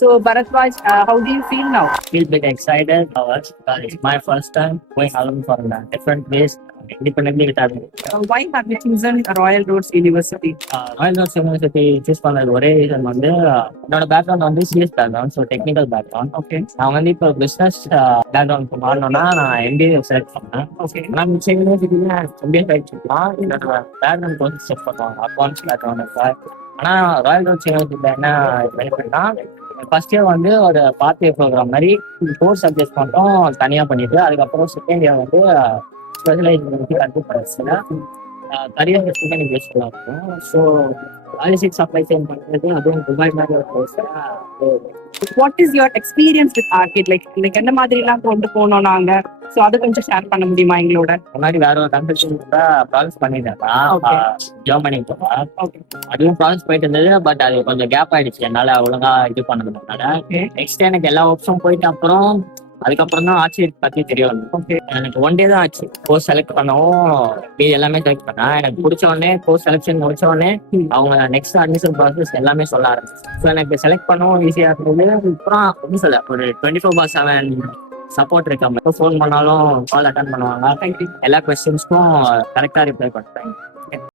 So Bharatwaj, how do you feel now? Feel bit excited because it's my first time going alone for a different place independently with others. Why have you chosen Royal Roads University? Royal Roads University choose பண்ணது ஒரே reason வந்து என்னோட background வந்து CS background, so technical background. Okay. நான் வந்து இப்போ business background மாறணும்னா நான் எம்பிஏ செலக்ட் பண்ணேன். Okay. நான் மிச்ச யூனிவர்சிட்டியில் எம்பிஏ படிச்சுக்கலாம், என்னோட பேக்ரவுண்ட் வந்து செட் பண்ணுவாங்க அக்கௌண்ட்ஸ் பேக்ரவுண்ட். ஆனால் ராயல் ரோட்ஸ் யூனிவர்சிட்டியில் என்ன பெனிஃபிட்னா ஃபர்ஸ்ட் இயர் வந்து ஒரு பார்ட் இயர் ப்ரோக்ராம் மாதிரி கோர்ஸ் சப்ஜெக்ட் மட்டும் தனியாக பண்ணிட்டு அதுக்கப்புறம் செகண்ட் இயர் வந்து ஸ்பெஷலைஸ் கற்றுப்படுறதுல கரியர் எனக்கு யூஸ்ஃபுல்லாக இருக்கும். ஸோ லாஜிஸ்டிக் சப்ளை செயின் பண்ணுறது அதுவும் துபாய் மாதிரி ஒரு course. What is your experience with Arcade? Like என்ன மாதிரிலாம் கொண்டு போனோம் நாங்க? ஸோ அதை கொஞ்சம் ஷேர் பண்ண முடியுமா எங்களோட? முன்னாடி வேற ஒரு கம்பெனி கூட ப்ராசஸ் பண்ணியிருந்தேன், Okay. ஜெர்மனி போக. Okay. அதுவும் ப்ராசஸ் போயிட்டு இருந்தது, பட் அது கொஞ்சம் கேப் ஆயிடுச்சு என்னால் ஒழுங்கா இது பண்ணதுனால. Okay. நெக்ஸ்ட் எனக்கு எல்லா ஒர்க்ஸும் போயிட்டு அப்புறம் அதுக்கப்புறம் தான் ஆட்சி பற்றி தெரிய வந்து. Okay. எனக்கு ஒன் டே தான் ஆச்சு கோர்ஸ் செலக்ட் பண்ணவும், இது எல்லாமே செலக்ட் பண்ணேன். எனக்கு பிடிச்ச உடனே கோர்ஸ் செலெக்ஷன் முடிச்ச உடனே அவங்க நெக்ஸ்ட் அட்மிஷன் ப்ராசஸ் எல்லாமே சொல்ல ஆரம்பிச்சு. ஸோ எனக்கு செலக்ட் பண்ணவும் ஈஸியாக இருந்தது. அப்புறம் எப்படி சொல்ல, ஒரு 24/7 சப்போர்ட் இருக்காம ஃபோன் பண்ணாலும் கால் அட்டன் பண்ணுவாங்க, எல்லா கொஸ்டின்ஸ்க்கும் கரெக்டாக ரிப்ளை பண்ணுறேன்.